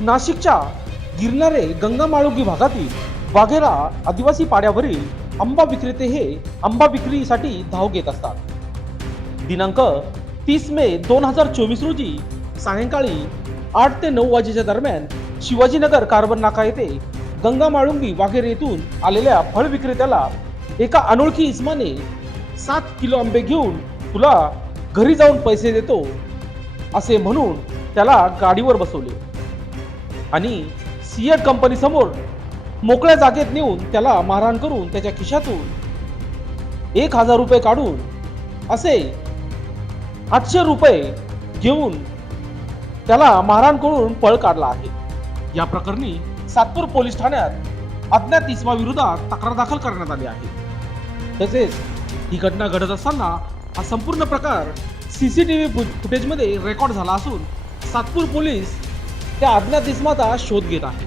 नाशिकच्या गिरणारे गंगामाळुंगी भागातील वाघेरा आदिवासी पाड्यावरील आंबा विक्रेते हे आंबा विक्रीसाठी धाव घेत असतात। दिनांक 30 मे 2024 रोजी सायंकाळी 8 ते 9 वाजेच्या दरम्यान शिवाजीनगर कार्बन नाका येथे गंगामाळुंगी वाघेरे येथून आलेल्या फळ विक्रेत्याला एका अनोळखी इसमाने 7 किलो आंबे घेऊन तुला घरी जाऊन पैसे देतो असे म्हणून त्याला गाडीवर बसवले आणि सिएट कंपनी समोर मोकळ्या जागेत नेऊन त्याला मारहाण करून त्याच्या खिशातून 1000 रुपये काढून असे 800 रुपये घेऊन त्याला मारहाण करून पळ काढला आहे। या प्रकरणी सातपूर पोलीस ठाण्यात अज्ञात इसमा विरोधात तक्रार दाखल करण्यात आली आहे। तसेच ही घटना घडत असताना हा संपूर्ण प्रकार सीसीटीव्ही फुटेजमध्ये रेकॉर्ड झाला असून सातपूर पोलीस त्या अज्ञात इसमाचा शोध घेत आहे।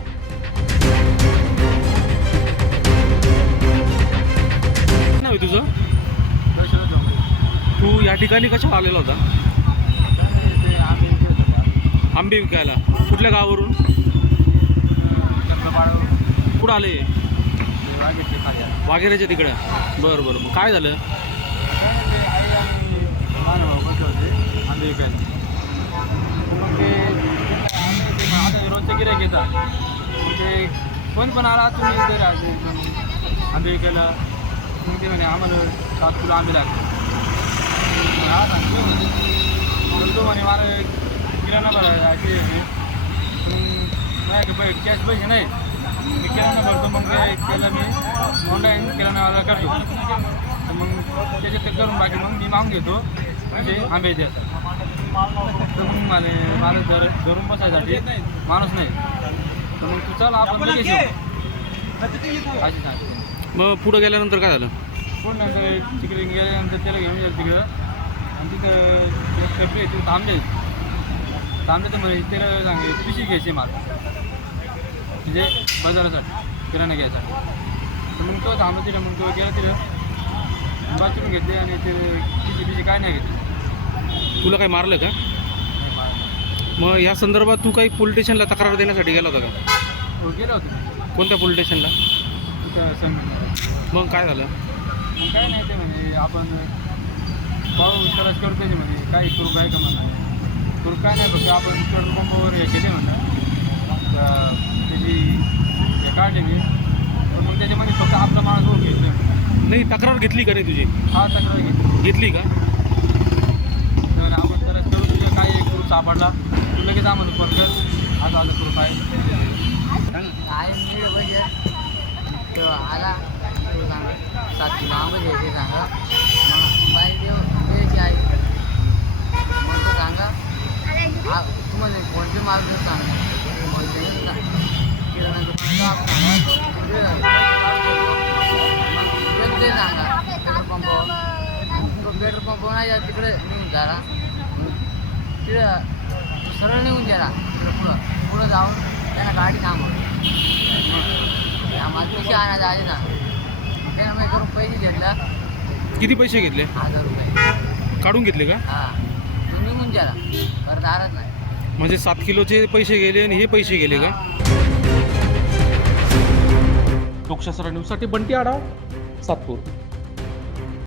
नाव तुझं? तू या ठिकाणी कशाला आलेला होता? आंबे विकायला। कुठल्या गावावरून? कुठं आले? वाघेऱ्याच्या तिकडं। बरं बरं, मग काय झालं? आंबे विकायला मग ते आता रोजचं गिऱ्हाईक घेतात। मग ते पण आला तुम्ही इथे आंबे विकायला, मग ते म्हणे आम्हाला 7 किलो आंबे लागतात। तो म्हणे मला किराणा भरायची माझ्याकडे कॅश पैसे नाही, मी किराणा भरतो। मग त्याला मी ऑनलाईन किराणावाला करतो, तर मग त्याच्यात ते करून बाकी मग मी मागून घेतो म्हणजे आंबे द्या। तर मग मला धरून बसायसाठी माणूस नाही, तर मग तू चल आपण लगेच येऊ अशी सांगते। मग पुढे गेल्यानंतर काय झालं? कोण नंतर तिकडे गेल्यानंतर त्याला घेऊन गेलं तिकडं, आणि तिथं पेपरी तिथं थांबले तर म्हणजे त्याला सांगे पिशी घ्यायची माल म्हणजे बाजारासाठी किराणा घ्यायसाठी। तर मग तो थांबला तिला, मग तो गेला तिला वाचून घेतले आणि ते पिशी काय नाही घेतली। तुला काय मारलं का? मग या संदर्भात तू काही पोलीस स्टेशनला तक्रार देण्यासाठी गेला होता का? हो गेलो होतो। कोणत्या पोलीस स्टेशनला? तिथं संघ। मग काय झालं? मग काय नाही, ते म्हणजे आपण भाऊ तलाश करतो म्हणजे काही करू काय का म्हणा करू काय नाही, फक्त आपण पेट्रोल पंपावर हे केले म्हणा त्याची हे काढले मी, तर मग त्याच्यामध्ये फक्त आपला माणूस होऊन घेतलं। नाही, तक्रार घेतली का नाही तुझी? हा तक्रार घेतली का? तर आपण तलाश करू, तुझं काही एक ग्रुप सापडला तू लगेच आम्हाला फोन कर, आज ग्रुप आहे आला सांगा 7 किलो आंबे घ्यायचे सांगा, मग बाई द्यायची आहे मग तो सांगा तुम्हाला फोनचे माल देऊ सांगा किराणा मग ते सांगा पेट्रोल पंप नाही तिकडे निघून झाला, तिकडे सरळ निघून गेला तिकडे पुढं जाऊन त्यांना गाडी थांबवली। आम्हाला पैसे आणायला आले ना, त्यानं मी करून पैसे घेतला। किती पैसे घेतले? 1000 रुपये काढून घेतले का? हां, तो निघून गेला, परत आलाच नाही। म्हणजे 7 किलोचे पैसे गेले आणि हे पैसे गेले का? लोकशास्त्र न्यूजसाठी बंटी आढाव, सातपूर।